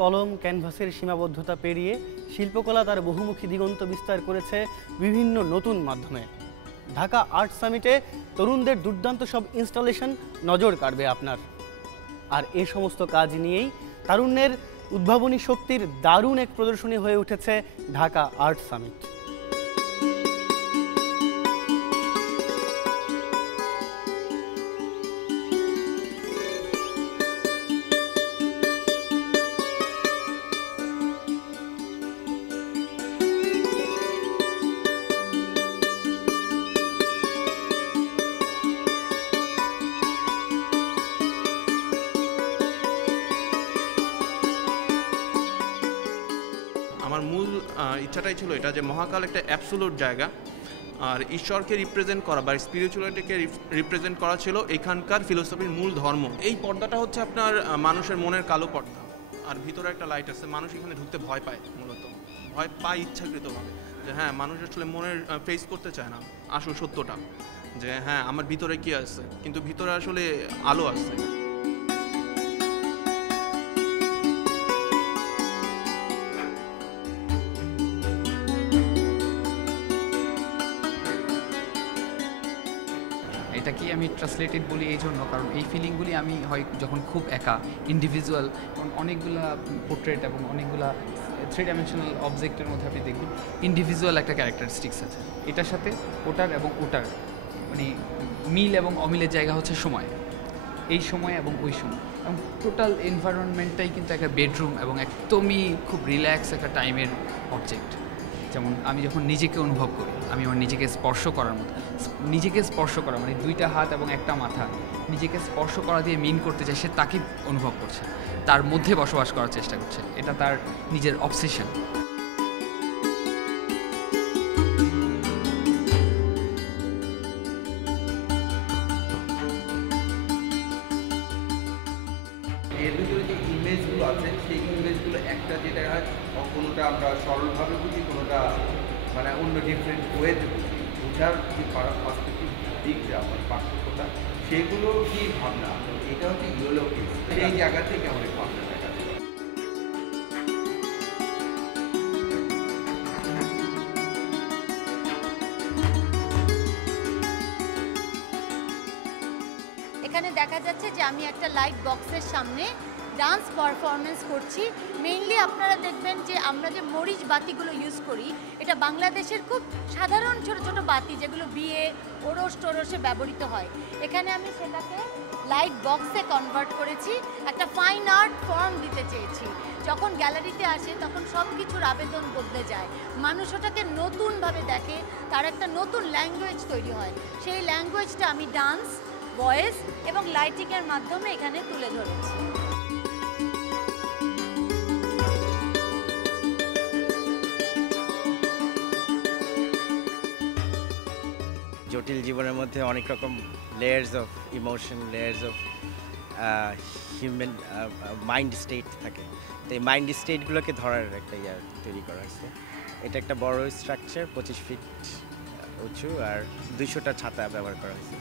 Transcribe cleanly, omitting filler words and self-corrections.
কলম ক্যানভাসের সীমাবদ্ধতা পেরিয়ে শিল্পকলা তার বহুমুখী দিগন্ত বিস্তার করেছে বিভিন্ন নতুন মাধ্যমে। ঢাকা আর্ট সামিটে তরুণদের দুর্দান্ত সব ইনস্টলেশন নজর কাড়বে আপনার। আর এই সমস্ত কাজ নিয়েই তারুণ্যের উদ্ভাবনী শক্তির দারুণ এক প্রদর্শনী হয়ে উঠেছে ঢাকা আর্ট সামিট। আমার মূল ইচ্ছাটাই ছিল এটা যে মহাকাল একটা অ্যাবসোলুট জায়গা, আর ঈশ্বরকে রিপ্রেজেন্ট করা বা স্পিরিচুয়ালিটিকে রিপ্রেজেন্ট করা ছিল এখানকার ফিলোসফির মূল ধর্ম। এই পর্দাটা হচ্ছে আপনার মানুষের মনের কালো পর্দা, আর ভিতরে একটা লাইট আছে। মানুষ এখানে ঢুকতে ভয় পায়, মূলত ভয় পায় ইচ্ছাকৃতভাবে, যে হ্যাঁ মানুষ আসলে মনের ফেস করতে চায় না আসল সত্যটা, যে হ্যাঁ আমার ভিতরে কি আছে, কিন্তু ভিতরে আসলে আলো আছে। এটাকে আমি ট্রান্সলেটেড বলি এই জন্য, কারণ এই ফিলিংগুলি আমি হয় যখন খুব একা ইন্ডিভিজুয়াল, কারণ অনেকগুলা পোর্ট্রেট এবং অনেকগুলা 3 ডাইমেনশনাল অবজেক্টের মধ্যে আপনি দেখবেন ইন্ডিভিজুয়াল একটা ক্যারেক্টারিস্টিক্স আছে। এটার সাথে ওটার এবং ওটার মানে মিল এবং অমিলের জায়গা হচ্ছে সময়, এই সময় এবং ওই সময়, এবং টোটাল এনভায়রনমেন্টটাই কিন্তু একটা বেডরুম এবং একদমই খুব রিল্যাক্স একটা টাইমের অবজেক্ট। যেমন আমি যখন নিজেকে অনুভব করি, আমি আমার নিজেকে স্পর্শ করার মতো, নিজেকে স্পর্শ করা মানে 2টা হাত এবং একটা মাথা, নিজেকে স্পর্শ করা দিয়ে মিন করতে চাই, সে তাকে অনুভব করছে, তার মধ্যে বসবাস করার চেষ্টা করছে, এটা তার নিজের অবসেশন। এর ভিতরে যে ইমেজগুলো আছে সেই ইমেজগুলো একটা যেটা কোনোটা আমরা সরলভাবে বুঝি, কোনোটা মানে অন্য ডিফারেন্ট ওয়েতে বুঝি, বোঝার যে পার্সপেক্টিভ দিকটা আমার পার্থক্যটা, সেগুলো কি ভাবনা, এটা হচ্ছে ইউরোপে সেই জায়গা থেকে আমাদের ভাবনা দেখা যায়। এখানে দেখা যাচ্ছে যে আমি একটা লাইট বক্সের সামনে ডান্স পারফরমেন্স করছি। মেইনলি আপনারা দেখবেন যে আমরা যে মরিচ বাতিগুলো ইউজ করি, এটা বাংলাদেশের খুব সাধারণ ছোট ছোট বাতি, যেগুলো বিয়ে ওরস টোরসে ব্যবহৃত হয়। এখানে আমি সেটাকে লাইট বক্সে কনভার্ট করেছি, একটা ফাইন আর্ট ফর্ম দিতে চেয়েছি। যখন গ্যালারিতে আসে তখন সব কিছুর আবেদন বদলে যায়, মানুষ ওটাকে নতুনভাবে দেখে, তার একটা নতুন ল্যাঙ্গুয়েজ তৈরি হয়। সেই ল্যাঙ্গুয়েজটা আমি ডান্স, ভয়েস এবং লাইটিংয়ের মাধ্যমে এখানে তুলে ধরেছি। জটিল জীবনের মধ্যে অনেক রকম layers of emotion, layers of human mind state থাকে। তো এই মাইন্ড স্টেটগুলোকে ধরার একটা তৈরি করা হয়েছে। এটা একটা বড় স্ট্রাকচার, 25 ফিট উঁচু, আর 200টা ছাতা ব্যবহার করা হয়েছে।